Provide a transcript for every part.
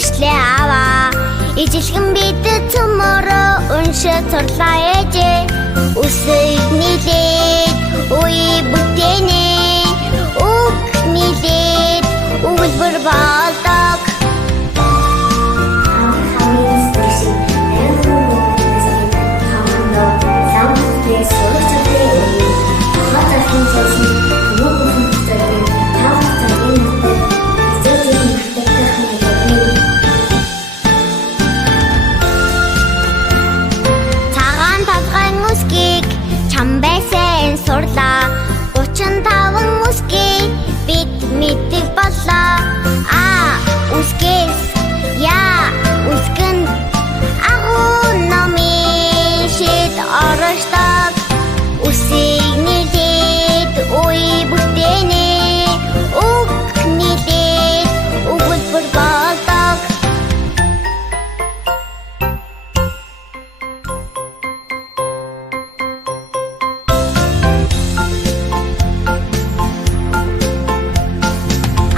бичлээ аваа. Ижилхэн бидэд цөмөрөө уншиж сурлаа ээжээ. Үсэг нийлээд үе бүтээнэ. Үг нийлээд өгүүлбэр болдог. Цагаан толгойн үсгийг чамбайсан сурлаа. 35 үсгийг бид мэддэг боллоо. Үсгээс яа үсгэнд агуу номын шид оршдог. Үсийг нийлээд үе бүтээнэ. Үг нийлээд өгүүлбэр болдог.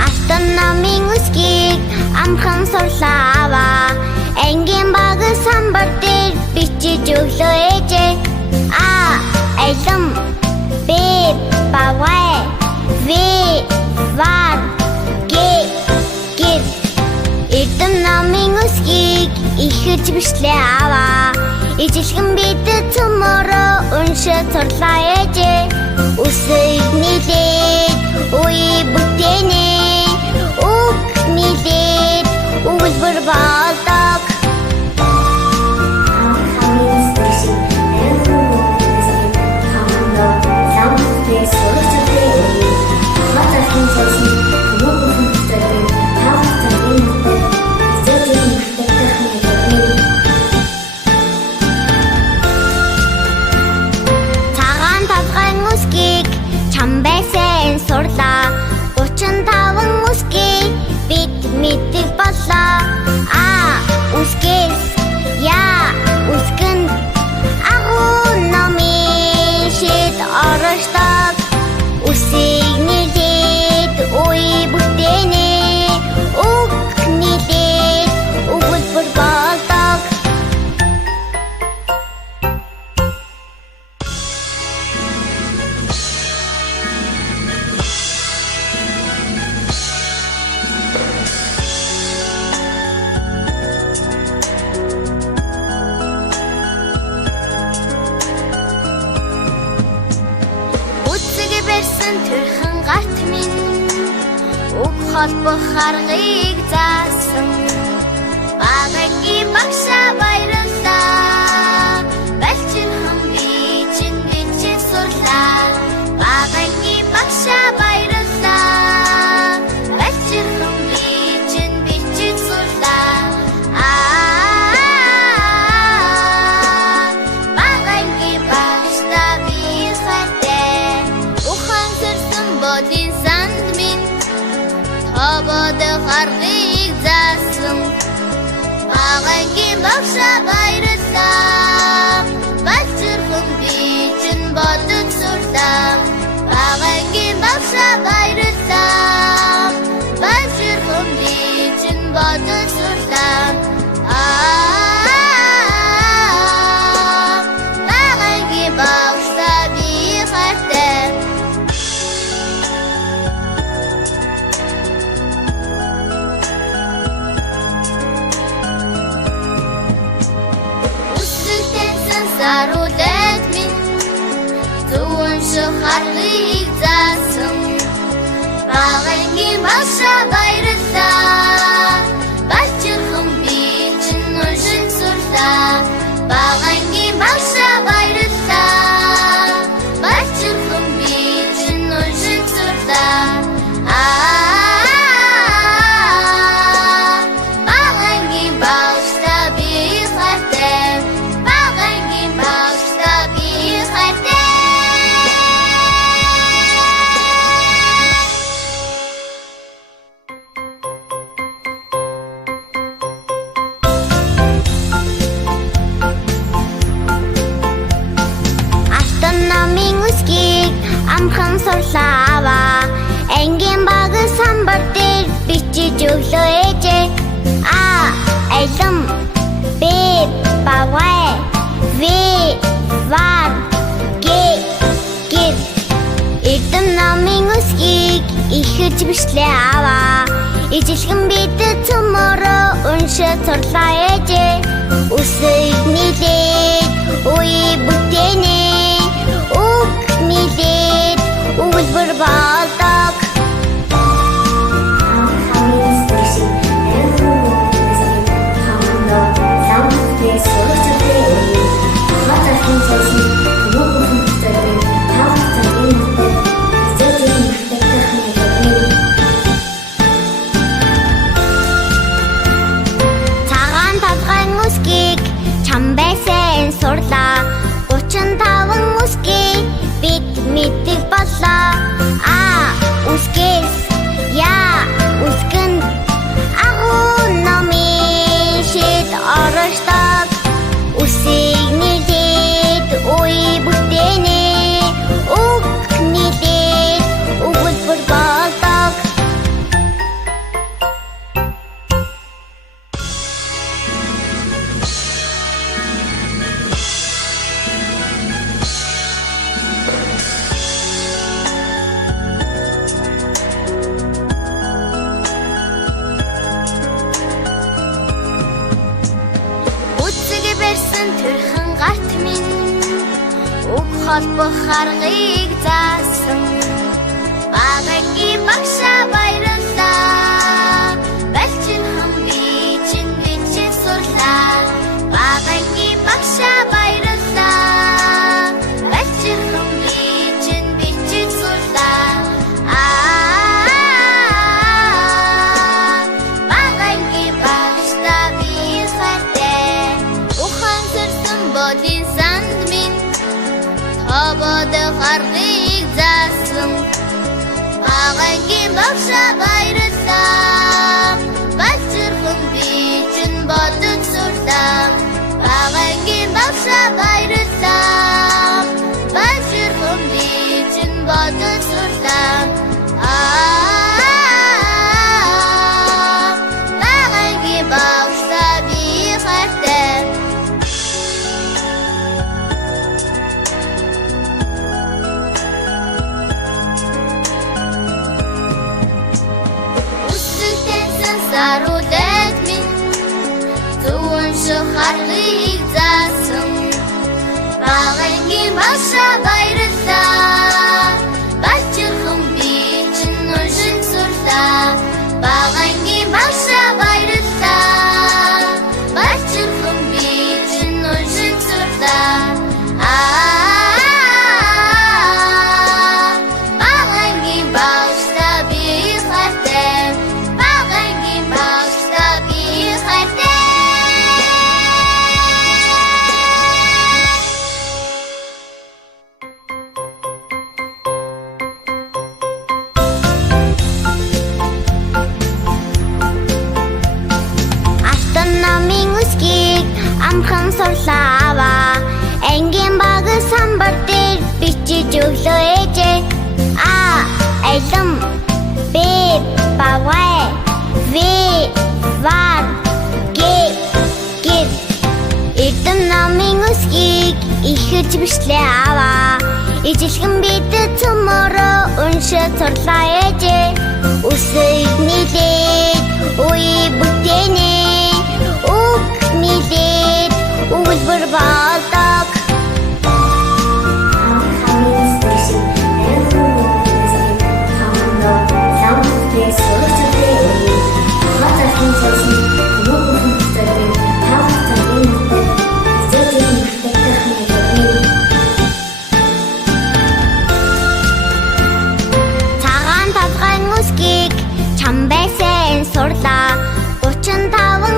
Алтан намын үсгийг амхан сурлаа аваа. Ангийн баг самбар дээр бичиж өглөө ээжээ. Алам Б бавай В вар Г гэр. Эрдэм намын үсгийг ихэж бичлээ аваа. Ижилхэн бидэд цөмөрөө уншиж сурлаа ээжээ. Үсэг нийлээд үе бүтээнэ. Үг нийлээд өгүүлбэр болдог. Цагаан толгойн үсгийг чамбайсан сурлаа. 35 үсгийг бид мэддэг боллоо. Үсгээс яа үсгэнд агуу номын шид оршдог. Үсийг нийлээд үе бүтээнэ. Үг нийлээд өгүүлбэр болдог. Үсэг барьсан төрхөн гарт минь үг холбох аргыг заасан. Багагийн багшаа баярлалаа. Балчирхан би чинь бичиж сурлаа. Багагийн багшаа баярлалаа. Балчирхан би чинь бичиж сурлаа. Багагийн багшаа би хайртай. Ухан сэрсэн бодын санд минь хободох аргыг заасан. Багагийн багшаа баярлалаа. Балчирхан би чинь бодож сурлаа. Багагийн багшаа баярлалаа. Балчирхан би чинь бодож сурлаа. Багагийн багшаа би хайртай. Саруулээд минь зүүн шохарыг заасан. Багагийн багшаа баярлалаа. Балчирхан би чинь уншиж сурлаа. Багагийн багшаа баярлалаа. Балчирхан би чинь уншиж сурлаа. Багагийн багшаа би хайртай. Багагийн багшаа би хайртай. амхан сурлаа аваа. Ангийн баг самбар дээр бичиж өглөө ээжээ. аялам Б бавгай В вар гэр Эрдэм намын үсгийг ихэж бичлээ аваа Ижилхэн бидэд цөмөрөө уншиж сурлаа ээжээ Үсэг нийлээд үе бүтээнэ Үг нийлээд өгүүлбэр болдог сурлаа 35 үсгийг бид мэддэг боллоо А үсгээс Я үсгэнд агуу номын шид оршдог Үсийг нийлээд үе бүтээнэ Үг нийлээд өгүүлбэр болдог Төрхөн гарт минь үг холбох аргыг заасан Багагийн багшаа баярлалаа Балчин хам би чинь бичиж сурлаа Багагийн багшаа баярлалаа Балчин хам би чинь бичиж сурлаа Багагийн багшаа би хайртай Бодин санд минь Тободох аргыг заасан Багагийн багшаа баярлалаа Балчирхан би чинь бодож сурлаа Багагийн багшаа баярлалаа Балчирхан би чинь бодож сурлаа Багагийн багшаа би хайртай Сарулет минь Зүүн шахарлыг заасан Багагийн багшаа баярлалаа Балчирхан би чинь уншиж сурлаа Багагийн багшаа баярлалаа Балчирхан би чинь уншиж сурлаа Багагийн багшаа би хайртай Амхан сурлаа аваа Ангийн баг самбар дээр бичиж өглөө ээжээ А аялам Б бавгай В вар гэр Эрдэм намын үсгийг ихэж бичлээ аваа Ижилхэн бидэд цөмөрөө уншиж сурлаа ээжээ Үсэг нийлээд үе бүтээнэ Үг нийлээд өгүүлбэр болдог Цагаан толгойн үсгийг чам байсан сурлаа 35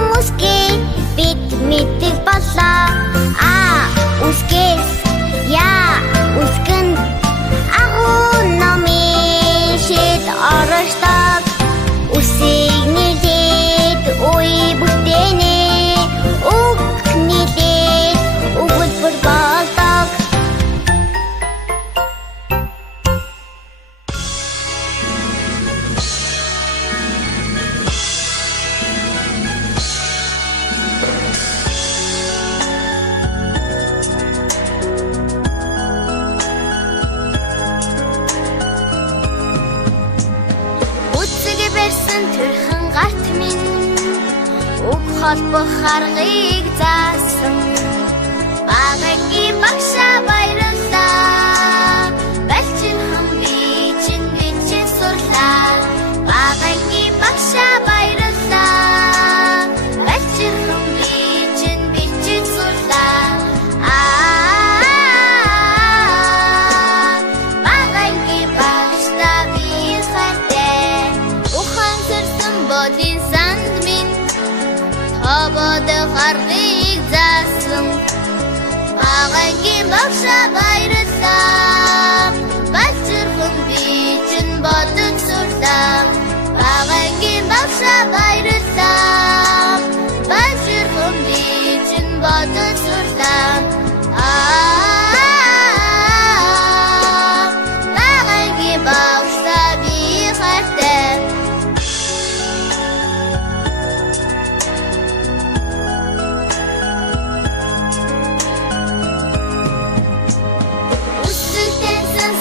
холбох аргыг заасан багангийн багшаа баярлалаа балчин хам би чинь бичиж сурлаа багангийн багшаа баярлалаа балчин хам би чинь бичиж сурлаа багангийн багшаа би хайртай ухан сэрсэн бодин санд минь Хободох аргыг заасан багангийн багшаа баярлалаа балчирхан би чинь бодож сурлаа багангийн багшаа баярлалаа балчирхан би чинь бодож сурлаа багангийн багшаа би хайртай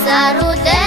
Саруле